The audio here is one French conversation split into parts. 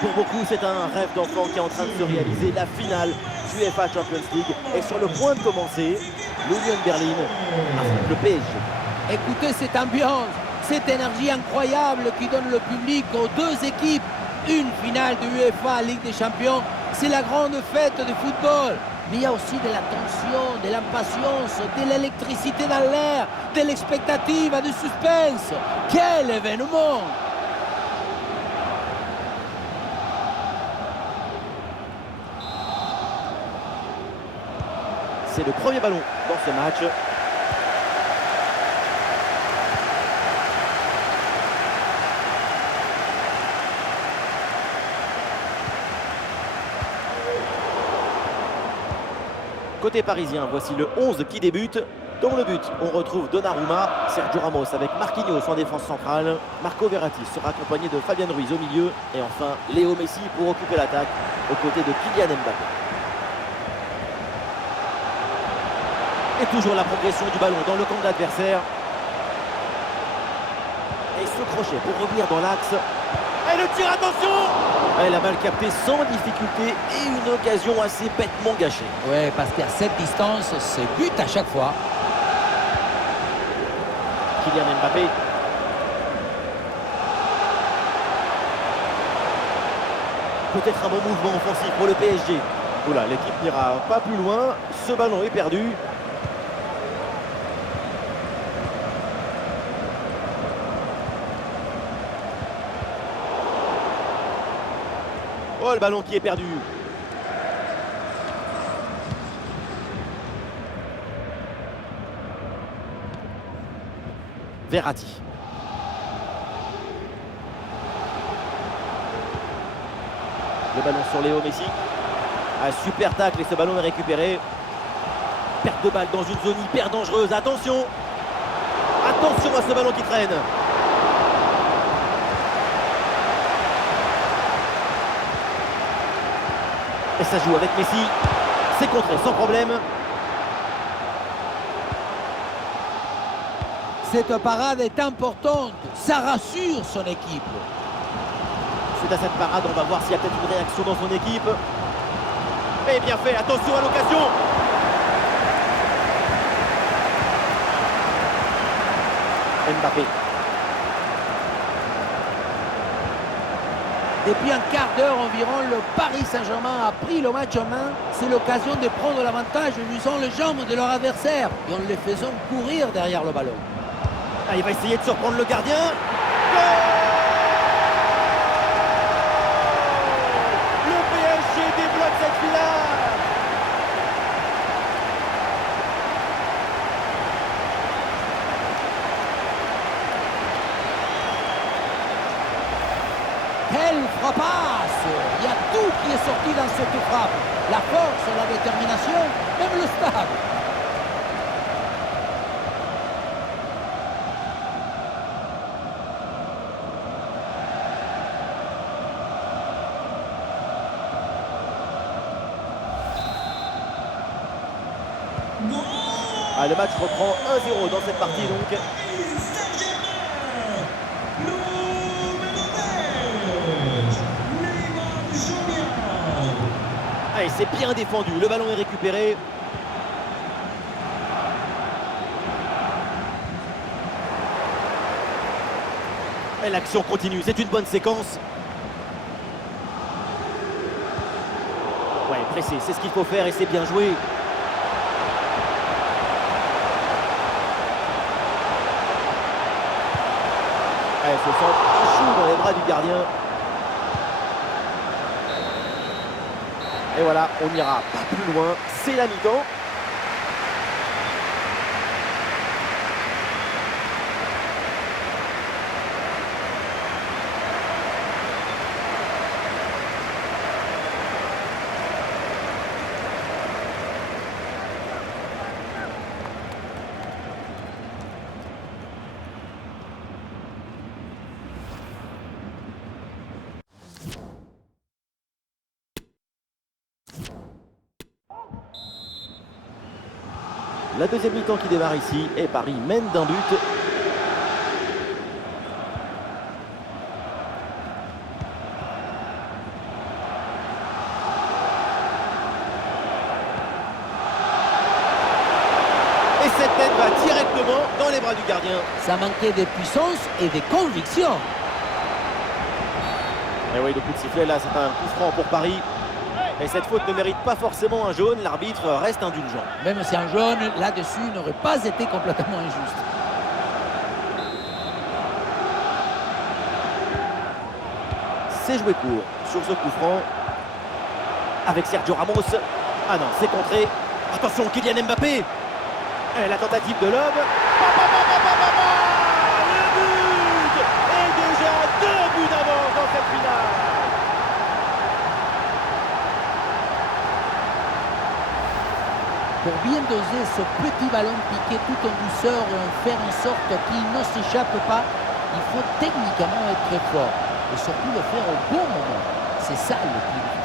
Pour beaucoup, c'est un rêve d'enfant qui est en train de se réaliser. La finale du UEFA Champions League est sur le point de commencer. L'Union Berlin affronte le PSG. Écoutez cette ambiance, cette énergie incroyable qui donne le public aux deux équipes. Une finale de UEFA Ligue des Champions, c'est la grande fête du football. Mais il y a aussi de la tension, de l'impatience, de l'électricité dans l'air, de l'expectative, du suspense. Quel événement! C'est le premier ballon dans ce match. Côté parisien, voici le 11 qui débute. Dans le but, on retrouve Donnarumma, Sergio Ramos avec Marquinhos en défense centrale. Marco Verratti sera accompagné de Fabian Ruiz au milieu. Et enfin, Léo Messi pour occuper l'attaque aux côtés de Kylian Mbappé. Et toujours la progression du ballon dans le camp de l'adversaire. Et ce crochet pour revenir dans l'axe. Et le tir, attention! Elle a mal capté sans difficulté et une occasion assez bêtement gâchée. Oui, parce qu'à cette distance, c'est but à chaque fois. Kylian Mbappé. Peut-être un bon mouvement offensif pour le PSG. Oula, l'équipe n'ira pas plus loin. Ce ballon est perdu. Oh, le ballon qui est perdu. Verratti. Le ballon sur Léo Messi. Un super tacle et ce ballon est récupéré. Perte de balle dans une zone hyper dangereuse. Attention! Attention à ce ballon qui traîne. Et ça joue avec Messi. C'est contré sans problème. Cette parade est importante. Ça rassure son équipe. Suite à cette parade, on va voir s'il y a peut-être une réaction dans son équipe. Et bien fait, attention à l'occasion. Mbappé. Depuis un quart d'heure environ, le Paris Saint-Germain a pris le match en main. C'est l'occasion de prendre l'avantage en usant les jambes de leur adversaire et en les faisant courir derrière le ballon. Ah, il va essayer de surprendre le gardien. Le PSG débloque cette finale. Quelle frappasse! Il y a tout qui est sorti dans cette frappe. La force, la détermination, même le stade. Ah, le match reprend 1-0 dans cette partie donc. Allez, c'est bien défendu, le ballon est récupéré. Et l'action continue, c'est une bonne séquence. Ouais, pressé, c'est ce qu'il faut faire et c'est bien joué. Elle se sent échoue dans les bras du gardien. Et voilà, on n'ira pas plus loin. C'est la mi-temps. La deuxième mi-temps qui démarre ici et Paris mène d'un but. bras du gardien. Ça manquait de puissance et de conviction. Et oui, le coup de sifflet là, c'est un coup franc pour Paris. Et cette faute ne mérite pas forcément un jaune, l'arbitre reste indulgent. Même si un jaune, là-dessus, n'aurait pas été complètement injuste. C'est joué court sur ce coup franc. Avec Sergio Ramos. Ah non, c'est contré. Attention, Kylian Mbappé. Et la tentative de lob. Le but. Et déjà 2 buts d'avance dans cette finale. Pour bien doser ce petit ballon piqué tout en douceur et faire en sorte qu'il ne s'échappe pas, il faut techniquement être très fort. Et surtout le faire au bon moment. C'est ça le plus difficile.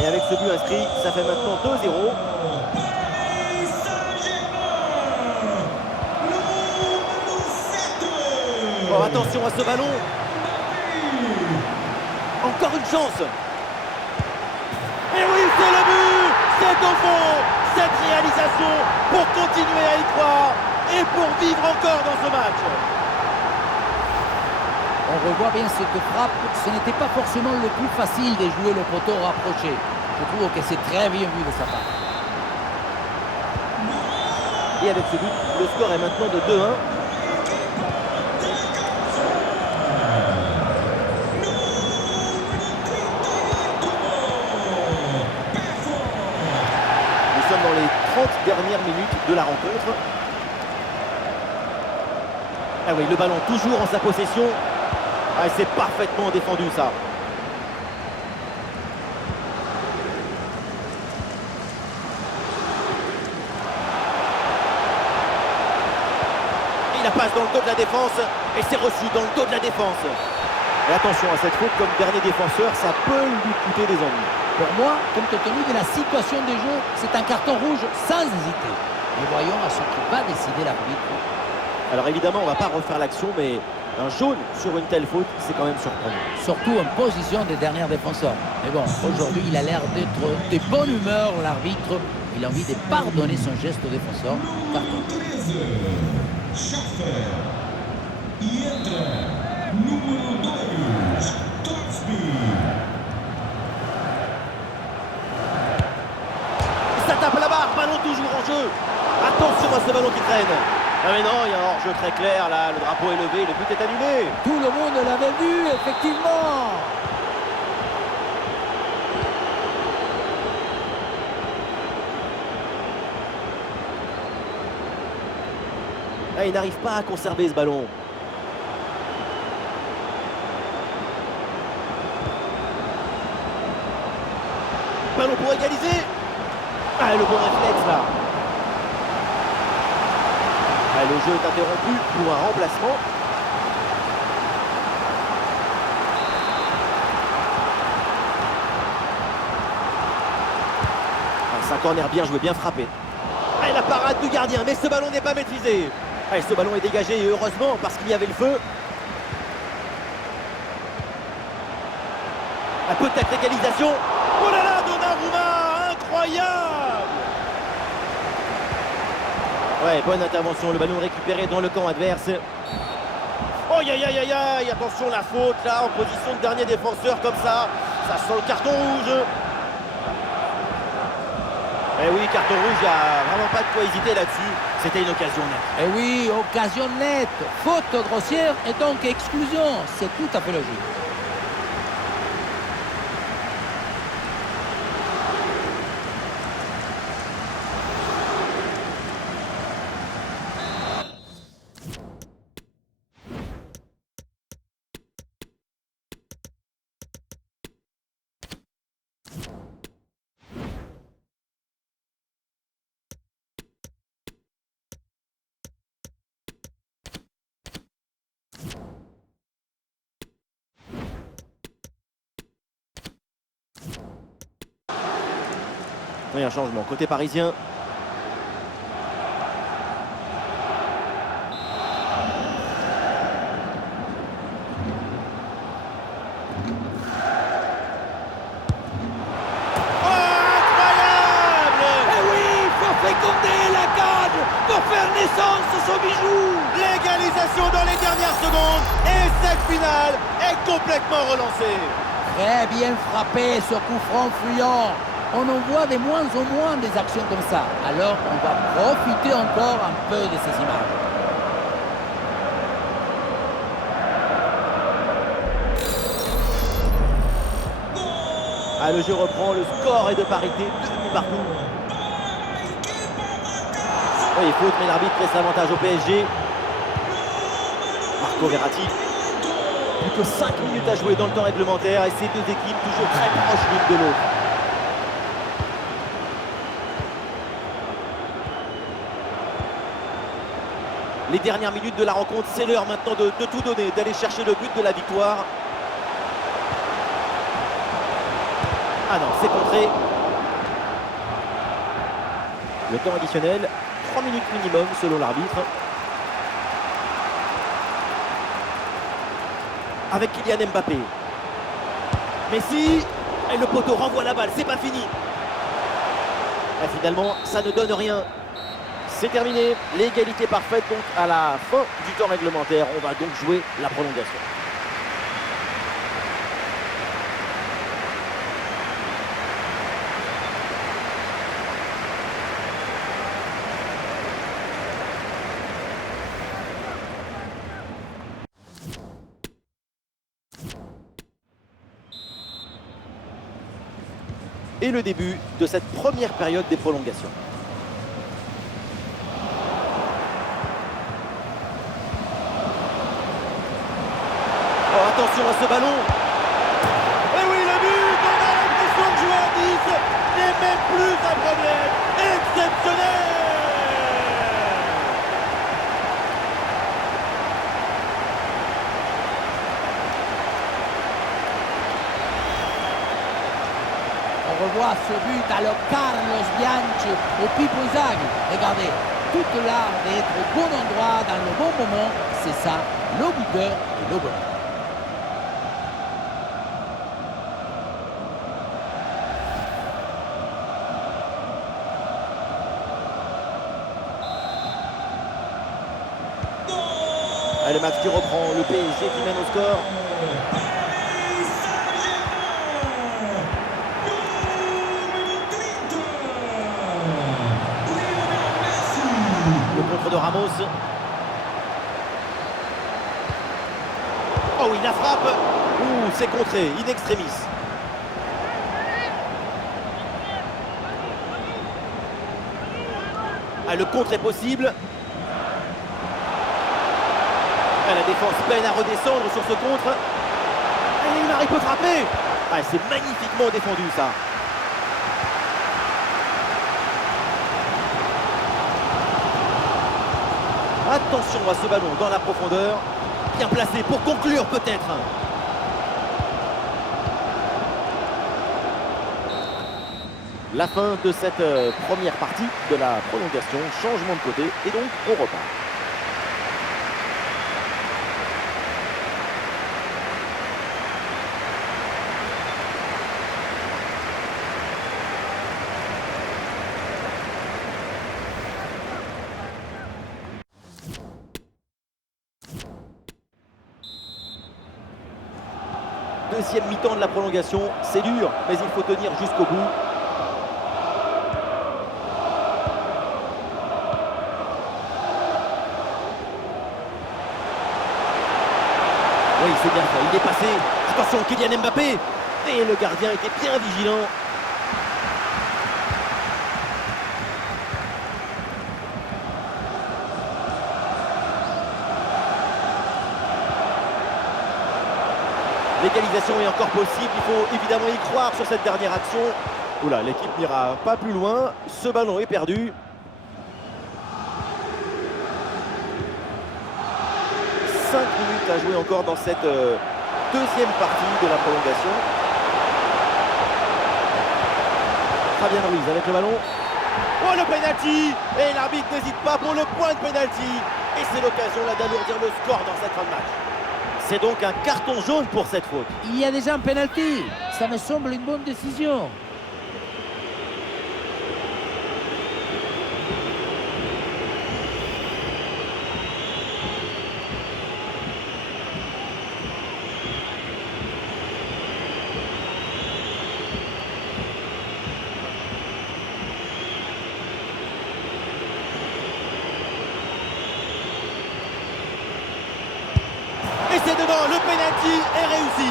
Et avec ce but inscrit, ça fait maintenant 2-0. Oh, attention à ce ballon. Encore une chance. Et oui, c'est le but. C'est au fond. Cette réalisation pour continuer à y croire et pour vivre encore dans ce match. On revoit bien cette frappe. Ce n'était pas forcément le plus facile de jouer le poteau rapproché. Je trouve que c'est très bien vu de sa part. Et avec ce but, le score est maintenant de 2-1. Nous sommes dans les 30 dernières minutes de la rencontre. Ah oui, le ballon toujours en sa possession. Ah, c'est parfaitement défendu ça. Il la passe dans le dos de la défense et c'est reçu dans le dos de la défense. Et attention à cette faute, comme dernier défenseur, ça peut lui coûter des ennuis. Pour moi, compte tenu de la situation des jeux, c'est un carton rouge sans hésiter. Mais voyons à ce qui va décider l'arbitre. Alors évidemment, on ne va pas refaire l'action, mais un jaune sur une telle faute, c'est quand même surprenant. Surtout en position des derniers défenseurs. Mais bon, aujourd'hui, il a l'air d'être de bonne humeur, l'arbitre. Il a envie de pardonner son geste au défenseur. Carton. Ça tape la barre, ballon toujours en jeu. Attention à ce ballon qui traîne. Ah mais non, il y a un hors-jeu très clair là, le drapeau est levé, le but est annulé. Tout le monde l'avait vu, effectivement. Ah, il n'arrive pas à conserver ce ballon. Ballon pour égaliser. Ah, le bon réflexe là. Ah, le jeu est interrompu pour un remplacement. Ah, c'est un corner bien joué, bien frappé. Ah, et la parade du gardien, mais ce ballon n'est pas maîtrisé. Ah, et ce ballon est dégagé, et heureusement, parce qu'il y avait le feu. Ah, peut-être l'égalisation. Oh là là, Donnarumma, incroyable! Ouais, bonne intervention, le ballon récupéré dans le camp adverse. Oh, aïe, aïe, aïe, aïe, attention, la faute, là, en position de dernier défenseur, comme ça sent le carton rouge. Eh oui, carton rouge, il n'y a vraiment pas de quoi hésiter là-dessus. C'était une occasion nette. Et oui, occasion nette, faute grossière et donc exclusion. C'est tout à fait logique. Oui, un changement côté parisien. égalisation dans les dernières secondes et cette finale est complètement relancée. Très bien frappé ce coup franc fuyant. On en voit de moins en moins des actions comme ça. Alors on va profiter encore un peu de ces images. Ah, le jeu reprend, le score est de parité, 2 buts partout. Oui, faute, mais l'arbitre laisse l'avantage au PSG. Marco Verratti. Plus que 5 minutes à jouer dans le temps réglementaire et ces deux équipes toujours très proches l'une de l'autre. Les dernières minutes de la rencontre, c'est l'heure maintenant de tout donner, d'aller chercher le but de la victoire. Ah non, c'est contré. Le temps additionnel, 3 minutes minimum selon l'arbitre. Avec Kylian Mbappé. Messi. Et le poteau renvoie la balle, c'est pas fini. Et finalement, ça ne donne rien. C'est terminé. L'égalité parfaite donc à la fin du temps réglementaire. On va donc jouer la prolongation. Et le début de cette première période des prolongations. Oh, attention à ce ballon. Et oui, le but. On a l'impression de jouer à 10. n'est même plus un problème. Exceptionnel. On revoit ce but à lo Carlos Bianchi au Pippo Inzaghi. Regardez, toute l'art d'être au bon endroit dans le bon moment, c'est ça, le buteur et le bonheur. Le match qui reprend, le PSG qui mène au score. Le contre de Ramos. Oh oui, la frappe. Ouh, c'est contré, in extremis. Ah, le contre est possible. La défense peine à redescendre sur ce contre. Et Neymar, il peut frapper. Ah, c'est magnifiquement défendu ça. Attention à ce ballon dans la profondeur. Bien placé pour conclure peut-être. La fin de cette première partie de la prolongation. Changement de côté et donc on repart. Deuxième mi-temps de la prolongation, c'est dur, mais il faut tenir jusqu'au bout. Oui, c'est bien fait, il est passé. Attention, Kylian Mbappé. Et le gardien était bien vigilant. L'égalisation est encore possible, il faut évidemment y croire sur cette dernière action. Oula, l'équipe n'ira pas plus loin, ce ballon est perdu. 5 minutes à jouer encore dans cette deuxième partie de la prolongation. Fabien Ruiz avec le ballon. Oh, le penalty. Et l'arbitre n'hésite pas pour le point de penalty. Et c'est l'occasion là d'alourdir le score dans cette fin de match. C'est donc un carton jaune pour cette faute. Il y a déjà un penalty. Ça me semble une bonne décision. c'est dedans, le penalty est réussi.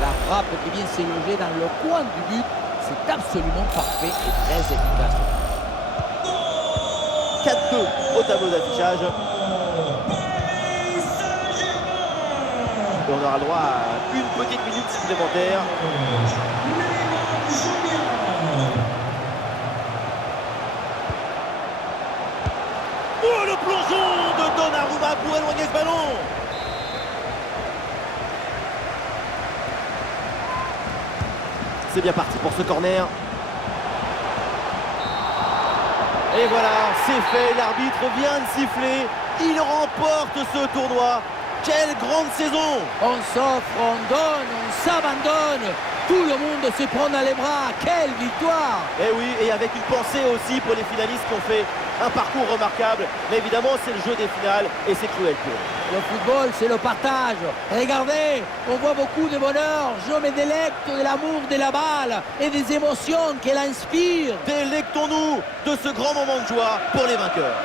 La frappe qui vient se loger dans le coin du but, c'est absolument parfait et très efficace. 4-2 au tableau d'affichage. Et on aura le droit à une petite minute supplémentaire. Oh, le plongeon de Donnarumma pour éloigner ce ballon. C'est bien parti pour ce corner. Et voilà, c'est fait, l'arbitre vient de siffler. Il remporte ce tournoi. Quelle grande saison! On s'offre, on donne, on s'abandonne. Tout le monde se prend dans les bras. Quelle victoire! Et oui, et avec une pensée aussi pour les finalistes qui ont fait un parcours remarquable. Mais évidemment, c'est le jeu des finales et c'est cruel pour eux. Le football, c'est le partage. Regardez, on voit beaucoup de bonheur. Je me délecte de l'amour de la balle et des émotions qu'elle inspire. Délectons-nous de ce grand moment de joie pour les vainqueurs.